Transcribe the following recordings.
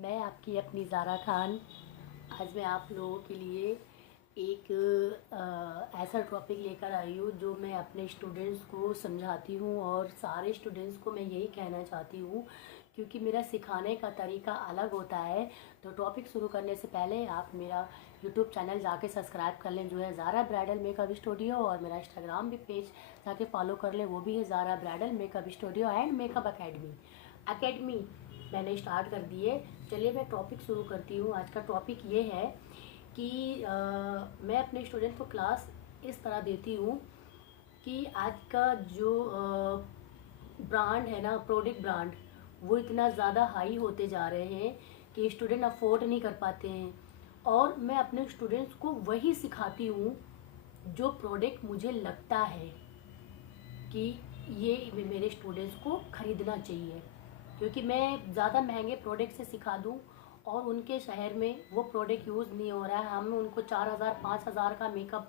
मैं आपकी अपनी ज़ारा खान। आज मैं आप लोगों के लिए एक ऐसा टॉपिक लेकर आई हूँ जो मैं अपने स्टूडेंट्स को समझाती हूँ और सारे स्टूडेंट्स को मैं यही कहना चाहती हूँ, क्योंकि मेरा सिखाने का तरीका अलग होता है। तो टॉपिक शुरू करने से पहले आप मेरा यूट्यूब चैनल जाके सब्सक्राइब कर लें, जो है ज़ारा ब्राइडल मेकअप स्टूडियो, और मेरा इंस्टाग्राम भी पेज जाके फॉलो कर लें, वो भी है Zara bridal makeup studio and makeup academy मैंने स्टार्ट कर दिए। चलिए मैं टॉपिक शुरू करती हूँ। आज का टॉपिक ये है कि मैं अपने स्टूडेंट को क्लास इस तरह देती हूँ कि आज का जो ब्रांड है ना, प्रोडक्ट ब्रांड, वो इतना ज़्यादा हाई होते जा रहे हैं कि स्टूडेंट अफोर्ड नहीं कर पाते हैं। और मैं अपने स्टूडेंट्स को वही सिखाती हूँ जो प्रोडक्ट मुझे लगता है कि ये मेरे स्टूडेंट्स को ख़रीदना चाहिए, क्योंकि मैं ज़्यादा महंगे प्रोडक्ट से सिखा दूँ और उनके शहर में वो प्रोडक्ट यूज़ नहीं हो रहा है, हम उनको 4,000 5,000 का मेकअप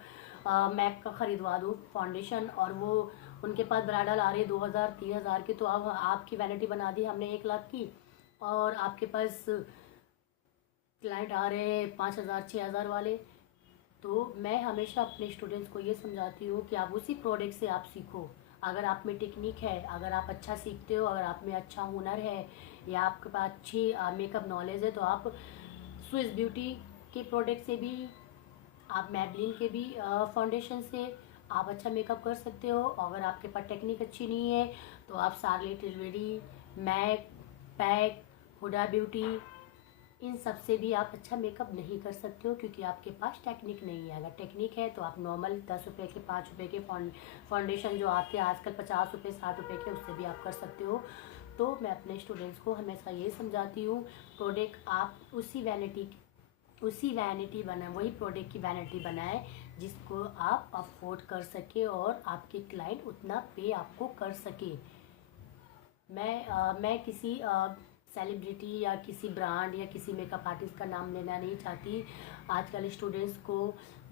मैक का ख़रीदवा दूँ फाउंडेशन, और वो उनके पास ब्राइडल आ रही 2,000 3,000 की, तो अब आपकी वैनिटी बना दी हमने 1 लाख की, और आपके पास क्लाइंट आ रहे हैं 5,000 6,000 वाले। तो मैं हमेशा अपने स्टूडेंट्स को ये समझाती हूँ कि आप उसी प्रोडक्ट से आप सीखो। अगर आप में टेक्निक है, अगर आप अच्छा सीखते हो, अगर आप में अच्छा हुनर है, या आपके पास अच्छी मेकअप नॉलेज है, तो आप स्विस ब्यूटी के प्रोडक्ट से भी, आप मैबलिन के भी फाउंडेशन से आप अच्छा मेकअप कर सकते हो। अगर आपके पास टेक्निक अच्छी नहीं है तो आप Charlotte tilbury, MAC, Pac, Huda Beauty, इन सब से भी आप अच्छा मेकअप नहीं कर सकते हो, क्योंकि आपके पास टेक्निक नहीं है। अगर टेक्निक है तो आप नॉर्मल 10 रुपये के 5 रुपये के फाउंडेशन जो आते हैं आजकल 50 रुपये 60 रुपये के, उससे भी आप कर सकते हो। तो मैं अपने स्टूडेंट्स को हमेशा ये समझाती हूँ, प्रोडक्ट आप उसी वैनिटी बनाए, वही प्रोडक्ट की वैनिटी बनाए जिसको आप अफोर्ड कर सके और आपके क्लाइंट उतना पे आपको कर सके। मैं किसी सेलिब्रिटी या किसी ब्रांड या किसी मेकअप आर्टिस्ट का नाम लेना नहीं चाहती। आजकल स्टूडेंट्स को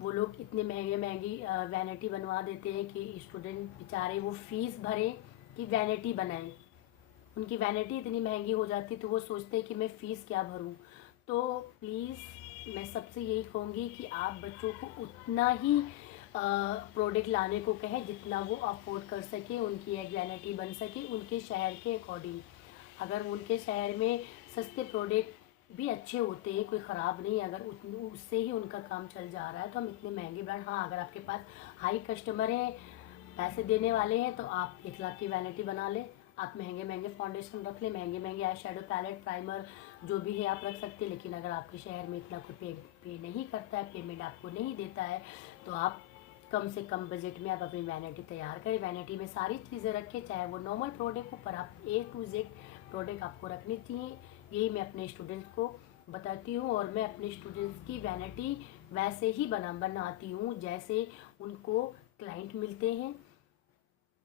वो लोग इतने महंगी वैनिटी बनवा देते हैं कि स्टूडेंट बेचारे वो फीस भरें कि वैनिटी बनाएं। उनकी वैनिटी इतनी महंगी हो जाती है तो वो सोचते हैं कि मैं फ़ीस क्या भरूं। तो प्लीज़ मैं सबसे यही कहूँगी कि आप बच्चों को उतना ही प्रोडक्ट लाने को कहें जितना वो अफोर्ड कर सके, उनकी एक वैनिटी बन सके उनके शहर के अकॉर्डिंग। अगर उनके शहर में सस्ते प्रोडक्ट भी अच्छे होते हैं, कोई ख़राब नहीं, अगर उससे ही उनका काम चल जा रहा है, तो हम इतने महंगे ब्रांड, हाँ अगर आपके पास हाई कस्टमर हैं, पैसे देने वाले हैं, तो आप 1 लाख की वैनिटी बना लें। आप महंगे महंगे फाउंडेशन रख लें, महंगे महंगे आई शेडो पैलेट प्राइमर जो भी है आप रख सकते हैं। लेकिन अगर आपके शहर में इतना कोई पे नहीं करता है, पेमेंट आपको नहीं देता है, तो आप कम से कम बजट में आप अपनी वैनिटी तैयार करें। वैनिटी में सारी चीज़ें रखें, चाहे वो नॉर्मल प्रोडक्ट हो, पर आप A to Z प्रोडक्ट आपको रखनी चाहिए। यही मैं अपने स्टूडेंट्स को बताती हूँ, और मैं अपने स्टूडेंट्स की वैनिटी वैसे ही बनाती हूँ जैसे उनको क्लाइंट मिलते हैं,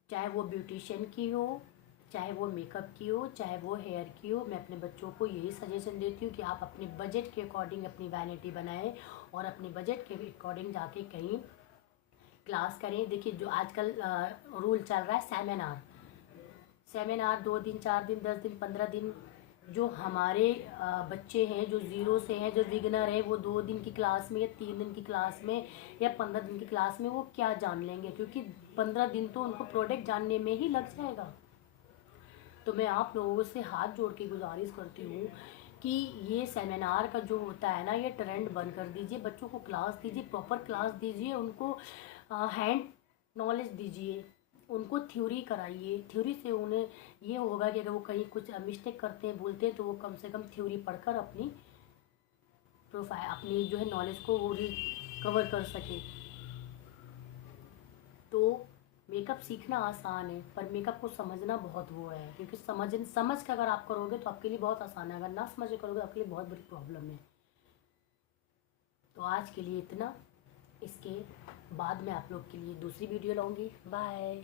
चाहे वो ब्यूटिशियन की हो, चाहे वो मेकअप की हो, चाहे वो हेयर की हो। मैं अपने बच्चों को यही सजेशन देती हूँ कि आप अपने बजट के अकॉर्डिंग अपनी वैनिटी बनाएं और अपने बजट के अकॉर्डिंग जाके कहीं क्लास करें। देखिए जो आजकल रूल चल रहा है, सेमिनार 2 दिन 4 दिन 10 दिन 15 दिन, जो हमारे बच्चे हैं जो ज़ीरो से हैं, जो बिगनर है, वो 2 दिन की क्लास में या 3 दिन की क्लास में या 15 दिन की क्लास में वो क्या जान लेंगे, क्योंकि 15 दिन तो उनको प्रोडक्ट जानने में ही लग जाएगा। तो मैं आप लोगों से हाथ जोड़ के गुजारिश करती हूँ कि ये सेमिनार का जो होता है ना, ये ट्रेंड बंद कर दीजिए। बच्चों को क्लास दीजिए, प्रॉपर क्लास दीजिए, उनको हैंड नॉलेज दीजिए, उनको थ्योरी कराइए। थ्योरी से उन्हें ये होगा कि अगर वो कहीं कुछ मिस्टेक करते हैं, भूलते हैं, तो वो कम से कम थ्योरी पढ़कर अपनी प्रोफाइल, अपनी जो है नॉलेज को वो रिकवर कर सके। तो मेकअप सीखना आसान है, पर मेकअप को समझना बहुत वो है, क्योंकि समझ के अगर आप करोगे तो आपके लिए बहुत आसान है, अगर ना समझ के करोगे तो आपके लिए बहुत बड़ी प्रॉब्लम है। तो आज के लिए इतना, इसके बाद मैं आप लोग के लिए दूसरी वीडियो लाऊंगी। बाय।